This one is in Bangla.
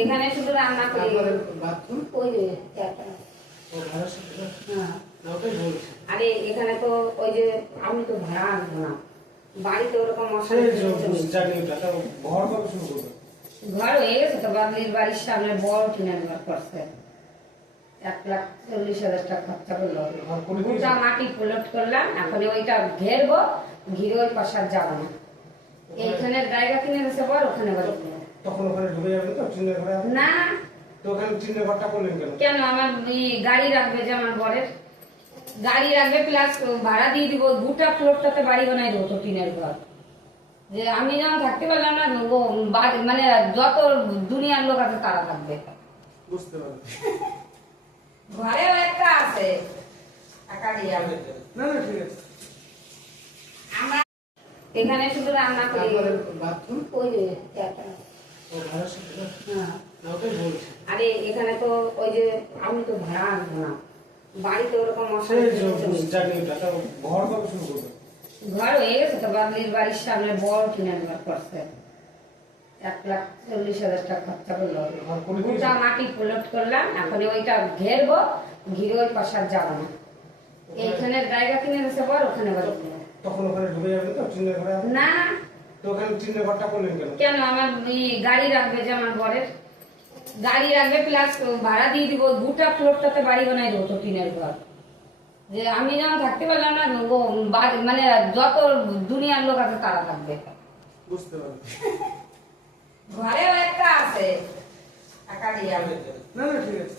এখানে শুধু রান্না করি। বাথরুম ওই যে একটা। ও ভাড়া সাথে হ্যাঁ। ওটাই বলছি। আরে এখানে তো ওই যে আমি তো ভাড়া আসবো না, বাড়িতে ওরকম সেই মশারি জানি ওটা তো ঘর কবে শুরু করবে? ঘর হয়ে গেছে তো, বাবলির বাড়ির সামনে বড় টিনের ঘর করছে, 1,40,000 টাকা খরচা করলো। ঘর করে গোটা মাটি প্লট করলাম, এখন ওইটা ঘেরবো, ঘিরে ওই পাশে আর যাবো না। এইখানে জায়গা কিনে গেছে বড়, ওখানে বাড়ি করবো। তখন ওখানে ঢুকে যাবে তো টিনের ঘরে? না। তো ওখানে টিনের ঘরটা করলেন কেন? কেন আমার গাড়ি রাখবে, যে আমার বরের গাড়ি রাখবে, প্লাস ভাড়া দিয়ে দিব, গোটা ফ্লোরটাতে বাড়ি বানাই দেবো তো টিনের ঘর। যে আমি যেন থাকতে পারলাম না, ও মানে যত দুনিয়ার লোক আছে তারা থাকবে। বুঝতে পারছি। ঘরেও একটা আছে টাকা দিয়ে। না না ঠিক আছে। আমরা এখানে শুধু রান্না করি। বাথরুম ওই যে একটা। ও ভাড়া সাথে হ্যাঁ। ওটাই বলছি। আরে এখানে তো ওই যে আমি তো ভাড়া আসবো না, বাড়িতে ওরকম সেই মশারি জানি ওটা তো ঘর কবে শুরু করবে? ঘর হয়ে গেছে তো, বাবলির বাড়ির সামনে বড় টিনের ঘর করছে, 1,40,000 টাকা খরচা করলো। ঘর করে গোটা মাটি প্লট করলাম, এখন ওইটা ঘেরবো, ঘিরে ওই পাশে আর যাবো না। এইখানে জায়গা কিনে গেছে বড়, ওখানে বাড়ি করবো। তখন ওখানে ঢুকে যাবে তো টিনের ঘরে? না। তো ওখানে টিনের ঘরটা করলেন কেন? কেন আমার গাড়ি রাখবে, যে আমার বরের গাড়ি রাখবে, প্লাস ভাড়া দিয়ে দিব, গোটা ফ্লোরটাতে বাড়ি বানাই দেবো তো টিনের ঘর। যে আমি যেন থাকতে পারলাম না, ও মানে যত দুনিয়ার লোক আছে তারা থাকবে। বুঝতে পারছি। ঘরেও একটা আছে টাকা দিয়ে। না না ঠিক আছে।